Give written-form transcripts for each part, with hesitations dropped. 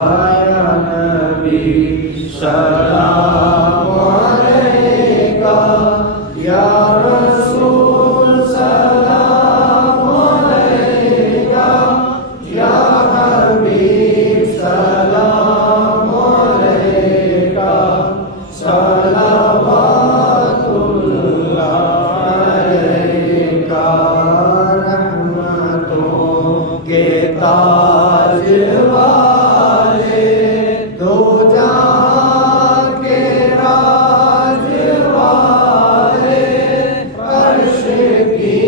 یا نبی سلام علیکہ، یا رسول سلام علیکہ، یا حبیب سلام علیکہ، صلوات اللہ علیکہ۔ رحمتوں کے تاج والے، دو جہاں کے راج والے، عرش کی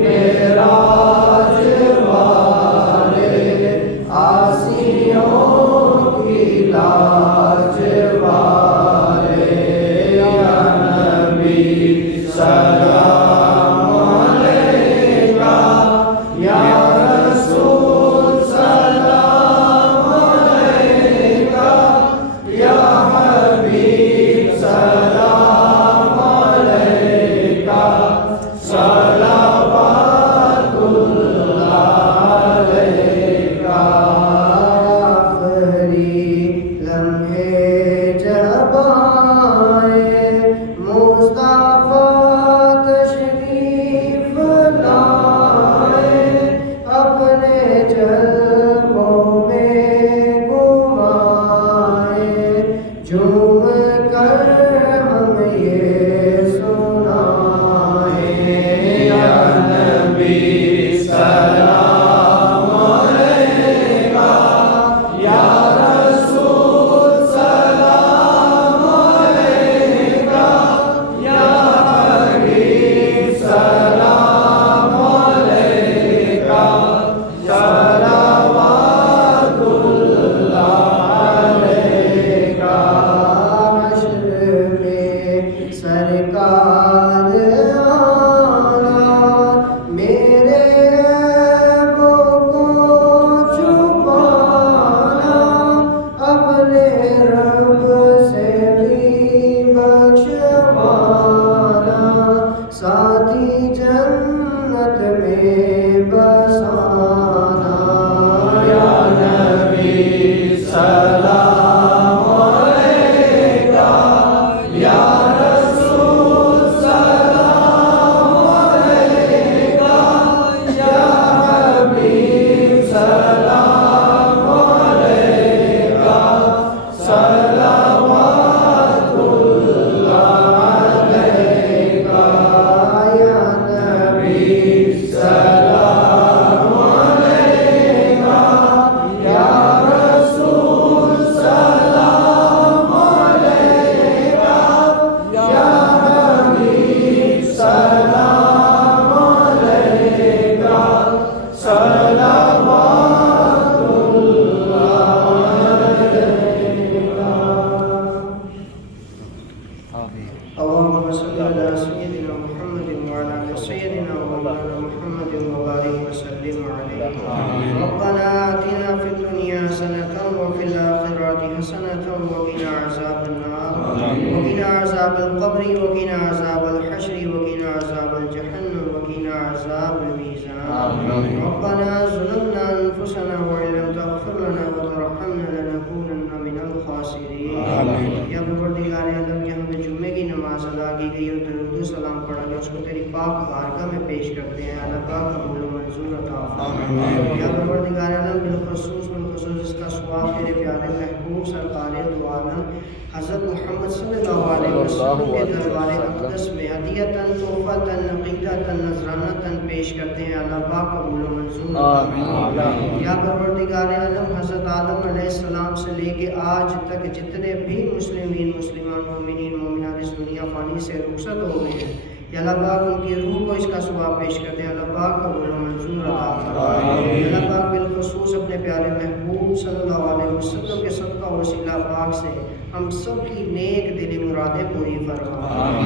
معراج والے، آسیوں کی لاج والے، یا نبی سلام علیکہ، یا رسول سلام علیکہ، یا حبیب سلام علیکہ، صلوات اللہ علیکہ۔ آخری لمحے جب آئے مصطفیٰ تشریف لائے، اپنے جلووں میں گھمائے، جھوم کر ہم یہ سنائیں، یا نبی سلام علیکہ، یا رسول سلام علیکہ، یا حبیب سلام علیکہ، صلوات اللہ علیکہ۔ حشر میں سرکار آنا، میرے عیبوں کو چھپانا، اپنے رب سے بھی بخشوانا، ساتھی جنت میں بسانا، یا نبی سلام علیکہ، یا رسول سلام علیکہ، یا حبیب سلام علیکہ، صلوات اللہ علیکہ، یا نبی سلام علیکہ، یا رسول سلام علیکہ، یا حبیب سلام علیکہ، صلوات اللہ علیکہ۔ اللهم صل على سيدنا محمد وعلى آل سيدنا ومولانا محمد وبارك وسلم عليه. ربنا آتنا في الدنيا حسنة وفي الآخرة حسنة وقنا عذاب النار، وقنا عذاب القبر، وقنا عذاب الحشر، وقنا عذاب الجحيم، وقنا عذاب الميزان. ربنا ظلمنا أنفسنا وإن لم تغفر لنا وترحمنا لنكونن من الخاسرين. یا پروردگار عالم، یہاں پہ جمعے کی نماز ادا کی گئی اور درود و سلام پڑھا گیا، اس کو تیری پاک بارگاہ میں پیش کرتے ہیں، اللہ پاک قبول و منظور عطا فرما۔ یا پروردگار عالم، بالخصوص اس کا ثواب تیرے پیارے محبوب سرکار دو عالم حضرت محمد صلی اللہ علیہ وسلم کے دربار اقدس میں ہدیۃً تحفۃً عقیدۃً نذرانۃً پیش کرتے ہیں، اللہ پاک قبول و منظور عطا فرما۔ یا پروردگار عالم، حضرت آدم علیہ السلام سے لے کے آج تک جتنے بھی مسلمین مسلمان مومنین مومنات اس دنیا فانی سے رخصت ہو گئے ہیں، یا اللہ پاک ان کی روح کو اس کا ثواب پیش کرتے ہیں، اللہ پاک قبول و منظور عطا فرما۔ اللہ پاک بالخصوص اپنے پیارے محبوب صلی اللہ علیہ وسلم کے صدقہ وسیلہ پاک سے ہم سب کی نیک دلی مرادیں پوری فرما،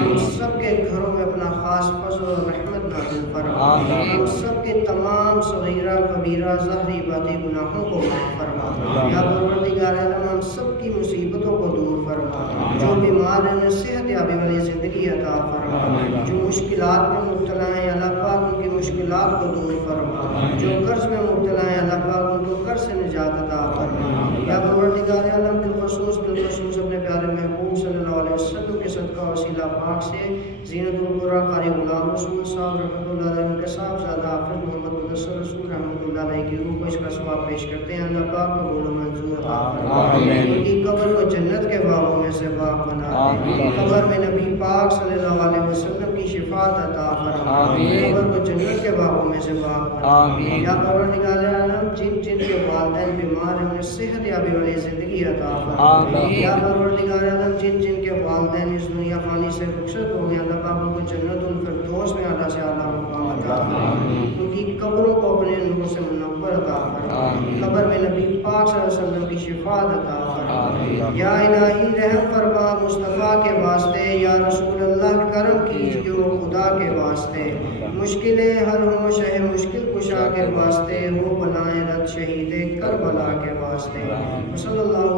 ہم سب کے گھروں میں اپنا خاص فضل و رحمت نازل فرما، ہم سب کے تمام صغیرہ کبیرہ ظاہری باطنی گناہوں کو معاف فرما۔ یا پروردگار عالم، ہم سب کی مصیبتوں کو دور فرما، جو بیمار ہیں صحت یابی والی زندگی عطا فرما، جو مشکلات میں مبتلا ہیں اللہ پاک ان کی مشکلات کو دور فرما، جو قرض میں مبتلا ہیں اللہ پاک ان و کر سے نجات عطا فرما یا پروردگار عالم بالخصوص اپنے پیارے محبوب صلی اللہ علیہ وسلم کے صدقہ وسیلہ پاک سے زینت القرآن قاری غلام رسول صاحب رحمۃ اللہ علیہ کے صاحب زیادہ حافظ محمد مدثر رسول رحمۃ اللہ علیہ کی روح کو اس کا ثواب پیش کرتے ہیں اللہ پاک قبول و منظور عطا فرما ان کی قبر کو جنت کے باغوں میں سے باغ بنا دے قبر میں نبی پاک صلی اللہ علیہ وسلم کی شفاعت عطا فرما قبر کو جنت کے باغوں میں سے باغ بنا دے یا پروردگار عالم جن جن کے والدین بیمار ہیں انہیں صحت یابی والی زندگی عطا فرما یا پروردگار عالم جن جن کے والدین اس دنیا فانی سے رخصت ہو گئے اللہ پاک ان کو جنت الفردوس میں اعلیٰ سے اعلیٰ مقام عطا فرما ان کی قبروں کو اپنے نور سے منور عطا فرما قبر میں نبی پاک صلی اللہ علیہ وسلم کی شفاعت عطا فرما یا الہی رحم فرما مصطفیٰ کے واسطے یا رسول اللہ کرم کیجیے خدا کے واسطے مشکلیں حل ہوں شہ مشکل کشا کے واسطے ہو بلائیں رد شہید کربلا کے واسطے صلی اللہ